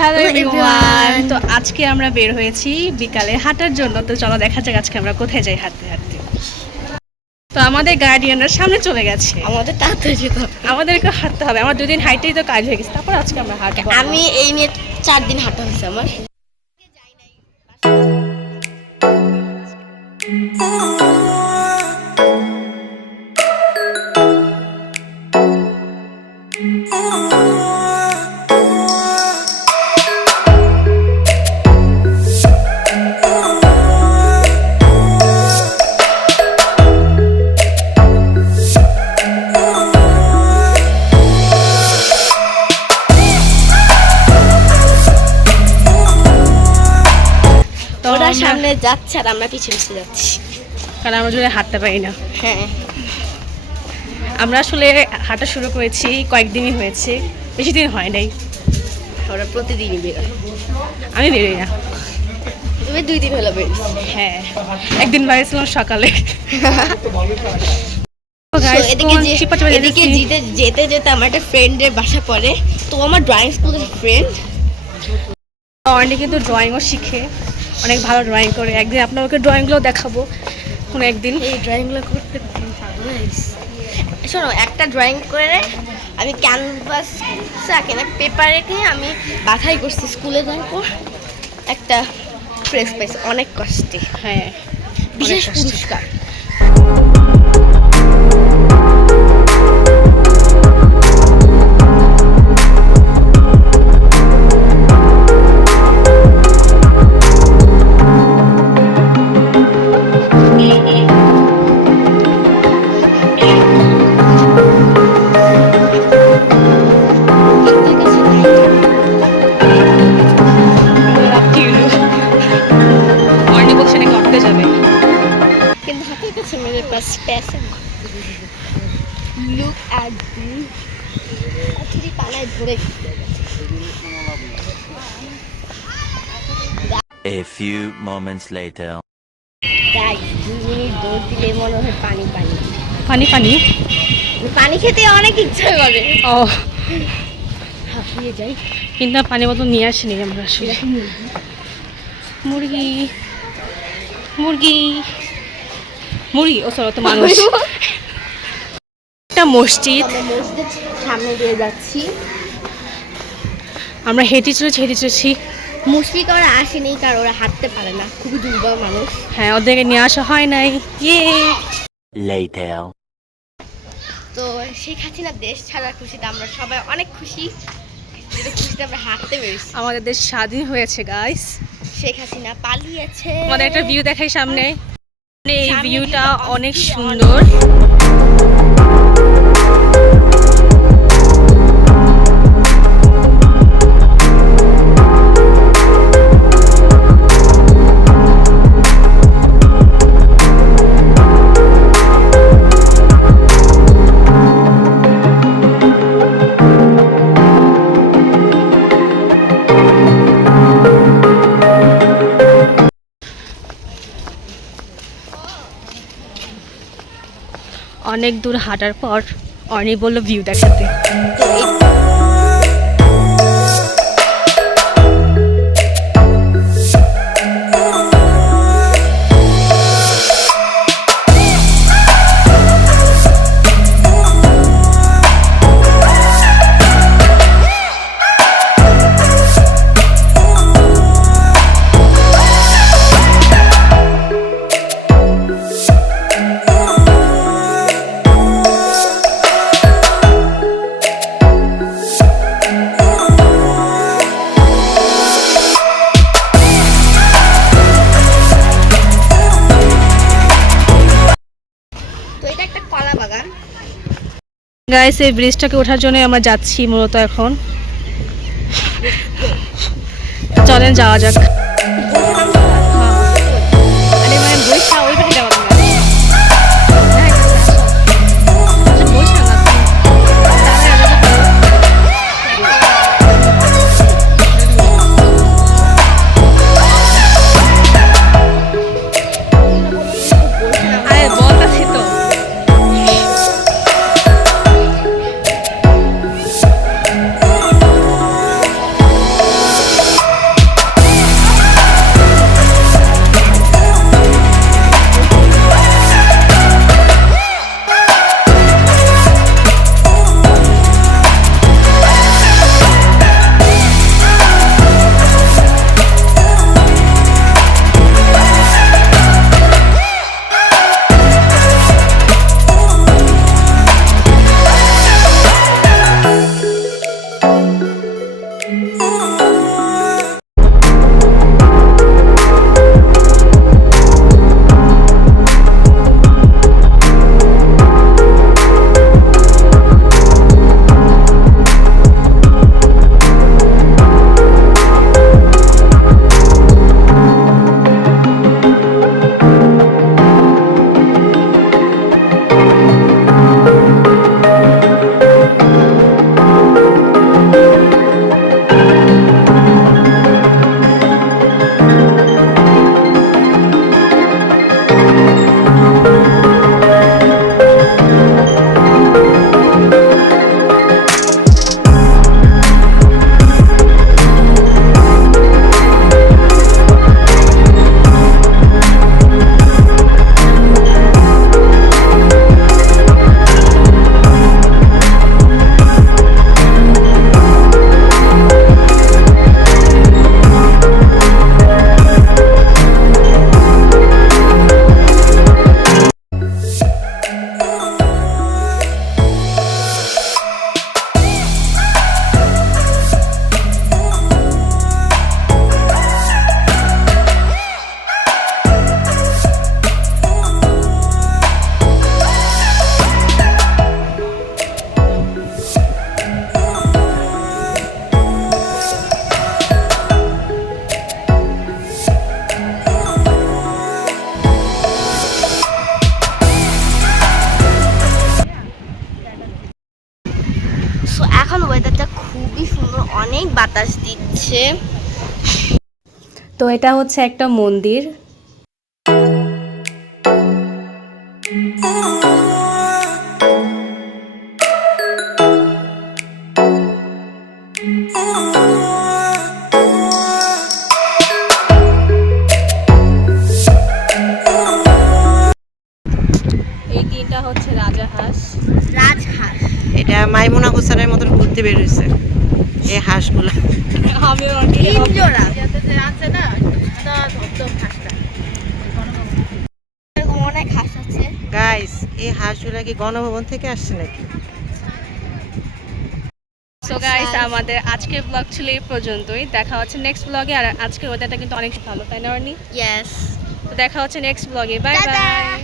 Hello everyone, তো আজকে আমরা বের হয়েছি বিকালে হাঁটার জন্য। তো চলো দেখা যাক আজকে আমরা কোথায় যাই হাঁটতে হাঁটতে। তো আমাদের গার্ডিয়ানরা সামনে চলে গেছে, আমাদের তাড়াতাড়ি যেতে হবে, আমাদেরকে হাঁটতে হবে। আমার 2 দিন হাঁটেই তো কাজ হয়ে গেছে, তারপর আজকে আমরা হাঁটবো। আমি এই নিয়ে 4 দিন হাঁটা হয়েছে আমার। ওরা সামনে যাচ্ছে আর আমরা পিছনে পিছনে যাচ্ছি, কারণ আমরা জোরে হাঁটতে পারি না। হ্যাঁ, আমরা আসলে হাঁটা শুরু করেছি কয়েকদিনই হয়েছে, বেশি দিন হয় নাই। ওরা প্রতিদিনই বেরোয়। আমি বেরোই না। তুমি 2 দিন হলো বেরোছো? হ্যাঁ, একদিন বেরিয়েছিলাম সকালে। এদিকে যেতে যেতে আমার একটা ফ্রেন্ডের বাসা পড়ে, তো আমার ড্রয়িং স্কুলের ফ্রেন্ড। অনেকে কিন্তু ড্রয়িংও শিখে, অনেক ভালো ড্রয়িং করে। একদিন আপনাকে ড্রয়িংগুলো দেখাবো কোনো একদিন। এই ড্রয়িংগুলো করতে শোনো, একটা ড্রয়িং করে আমি ক্যানভাস না পেপারে আমি বাছাই করছি, স্কুলে যাওয়ার পর একটা প্রেস পাইছি অনেক কষ্টে। হ্যাঁ, বিশেষ পুরস্কার। Look at this. Actually, পালায় ধরে A few moments later. Guys, 2 minute দৌড় দিলে মনে হয় পানি পানি পানি পানি পানি খেতে অনেক ইচ্ছা করে। ও, হাঁপিয়ে যাই, কিন্তু পানি বোতল নিয়ে আসিনি আমরা। আসলে মুরগি মুরগি মুরগি ও সরো তো মানুষ। একটা মসজিদ, মসজিদের সামনে দিয়ে যাচ্ছি। আমরা হেঁটে চলেছি। মুশফিক ওরা আসেনি, কারণ ওরা হাঁটতে পারে না, খুবই দুর্বল মানুষ। হ্যাঁ, ওদেরকে নিয়ে আসা হয় নাই। Later. তো শেখ হাসিনা দেশ ছাড়ার খুশিতে আমরা সবাই অনেক খুশি, যেটা খুশিতে আমরা হাঁটতে পেরেছি। আমাদের দেশ স্বাধীন হয়েছে গাইস। শেখ হাসিনা পালিয়েছে। আমাদের একটা ভিউ দেখাই সামনে। এই ভিউটা অনেক সুন্দর। অনেক দূর হাঁটার পর অর্নি বলল ভিউ দেখাতে। গাইস, এই ব্রিজটাকে ওঠার জন্য আমরা যাচ্ছি মূলত এখন। চলেন যাওয়া যাক। বাতাস দিচ্ছে। তো এটা হচ্ছে একটা মন্দির। এই তিনটা হচ্ছে রাজাহাঁস। রাজহাঁস। এটা মাইমুনা হোসেনের মতন ঘুরতে বের হয়েছে এই হাঁসগুলা। আমি তিন জোড়া। এরকম অনেক হাঁস আছে। গাইস, এই হাঁসগুলা কি গণভবন থেকে আসছে নাকি? সো গাইস, আমাদের আজকের ব্লগ ছিল এই পর্যন্তই। দেখা হচ্ছে নেক্সট ব্লগে। আর আজকের ওয়েদারটা কিন্তু অনেক ভালো, তাই না অর্নি? ইয়েস। তো দেখা হচ্ছে নেক্সট ব্লগে। Bye tata. বাই।